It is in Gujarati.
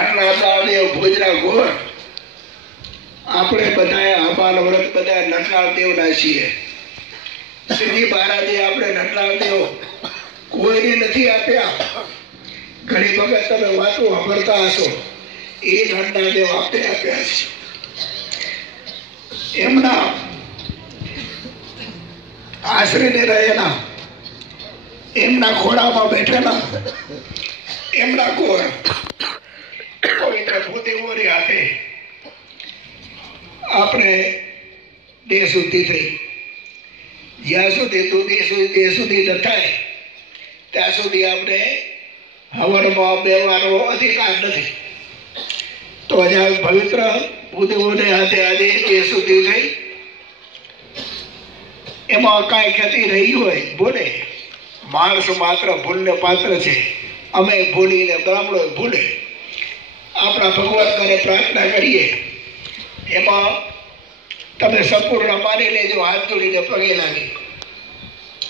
નટલા દેવ ભોજના ગોર આપણે બધા આપાન વ્રત બધા નટલાલ દેવના છીએ. શ્રી મહારાજે આપણે નટલાલ દેવ કોઈને નથી આપ્યા. ઘણી વખત તમે વાતો સાંભળતા હશો, એ નટલાલ દેવ આપણે આપ્યા છે. એમના આશ્રયને રહેલા, એમના ખોળામાં બેઠેલા એમના કોર પવિત્ર ભૂદેવોની હાથે આપણે દેહ શુદ્ધિ થઈ. જ્યાં સુધી તું દેહ સુધી ન થાય ત્યાં સુધી આપણે હવનમાં બેવાનો અધિકાર નથી. તો આજે પવિત્ર ભૂદેવોને હાથે આજે દેહ શુદ્ધિ થઈ. એમાં કાંઈ ક્ષતિ રહી હોય ભૂલે, માણસ માત્ર ભૂલને પાત્ર છે. અમે ભૂલીને બ્રાહ્મણો ભૂલે. આપણા ભગવાન કરે પ્રાર્થના કરીએ, એમાં તમે સંપૂર્ણ માની લેજો, હાથ જોડીને પગે લાગી.